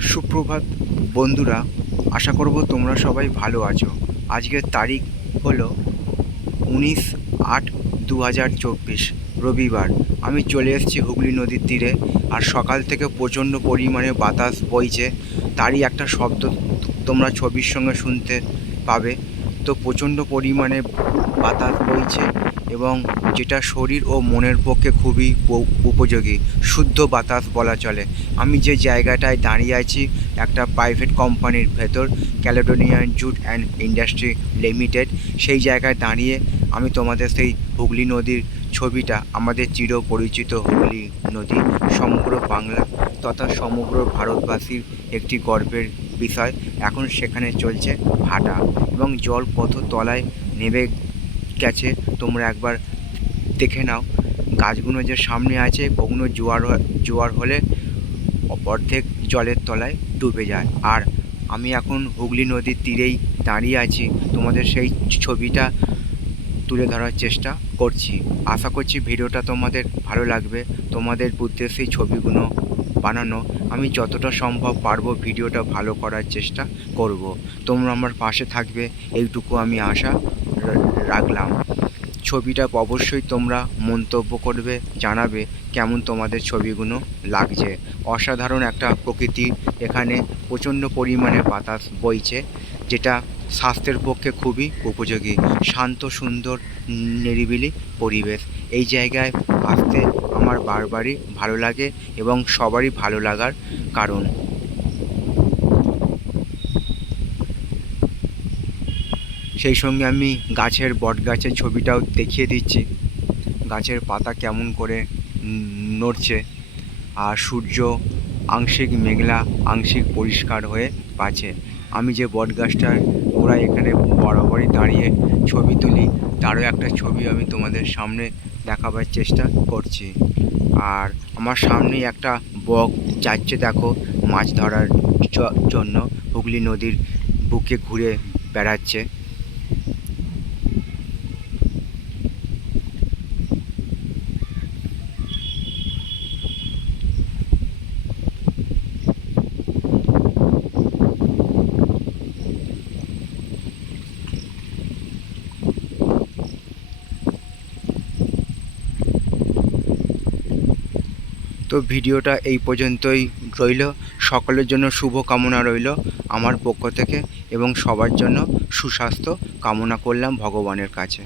সুপ্রভাত, বন্ধুরা, আশা করব তোমরা সবাই ভালো আছো। আজকের তারিখ হল উনিশ আট দু হাজার চব্বিশ, রবিবার। আমি চলে এসেছি হুগলি নদীর তীরে আর সকাল থেকে প্রচণ্ড পরিমাণে বাতাস বইছে। তারই একটা শব্দ তোমরা ছবির সঙ্গে শুনতে পাবে। তো প্রচণ্ড পরিমাণে বাতাস বইছে এবং যেটা শরীর ও মনের পক্ষে খুবই উপযোগী, শুদ্ধ বাতাস বলা চলে। আমি যে জায়গাটায় দাঁড়িয়ে আছি, একটা প্রাইভেট কোম্পানির ভেতর Caledonian jute and industry limited সেই জায়গায় দাঁড়িয়ে আমি তোমাদের সেই হুগলি নদীর ছবিটা, আমাদের চির পরিচিত হুগলি নদী, সমগ্র বাংলা তথা সমগ্র ভারতবাসীর একটি গর্বের বিষয় এখন সেখানে চলছে ভাটা এবং জল কত তলায় নেমে গেছে। তোমরা একবার দেখে নাও। গাছগুলো যে সামনে আছে ওগুলো জোয়ার জোয়ার হলে অর্ধেক জলের তলায় ডুবে যায়। আর আমি এখন হুগলি নদীর তীরেই দাঁড়িয়ে আছি। তোমাদের সেই ছবিটা তুলে ধরার চেষ্টা করছি। আশা করছি ভিডিওটা তোমাদের ভালো লাগবে। তোমাদের বুদ্ধের সেই ছবিগুলো বানানো, আমি যতটা সম্ভব পারব ভিডিওটা ভালো করার চেষ্টা করব। তোমরা আমার পাশে থাকবে, এইটুকু আমি আশা রাখলাম। ছবিটা অবশ্যই তোমরা মন্তব্য করবে, জানাবে কেমন তোমাদের ছবিগুলো লাগছে। অসাধারণ একটা প্রকৃতি এখানে প্রচণ্ড পরিমাণে বাতাস বইছে, যেটা স্বাস্থ্যের পক্ষে খুবই উপযোগী, শান্ত, সুন্দর, নিরিবিলি পরিবেশ। এই জায়গায় আসতে আমার বারবারই ভালো লাগে এবং সবারই ভালো লাগার কারণ। সেই সঙ্গে আমি গাছের বট গাছের ছবিটাও দেখিয়ে দিচ্ছি। গাছের পাতা কেমন করে নড়ছে আর সূর্য আংশিক মেঘলা, আংশিক পরিষ্কার হয়ে পাচ্ছে আমি যে বট গাছটার গোড়ায় এখানে বরাবরই দাঁড়িয়ে ছবি তুলি, তারও একটা ছবি আমি তোমাদের সামনে দেখাবার চেষ্টা করছি। আর আমার সামনেই একটা বক যাচ্ছে দেখো, মাছ ধরার জন্য হুগলি নদীর বুকে ঘুরে বেড়াচ্ছে। তো ভিডিওটা এই পর্যন্তই রইল। সকলের জন্য শুভ কামনা রইল আমার পক্ষ থেকে এবং সবার জন্য সুস্বাস্থ্য কামনা করলাম ভগবানের কাছে।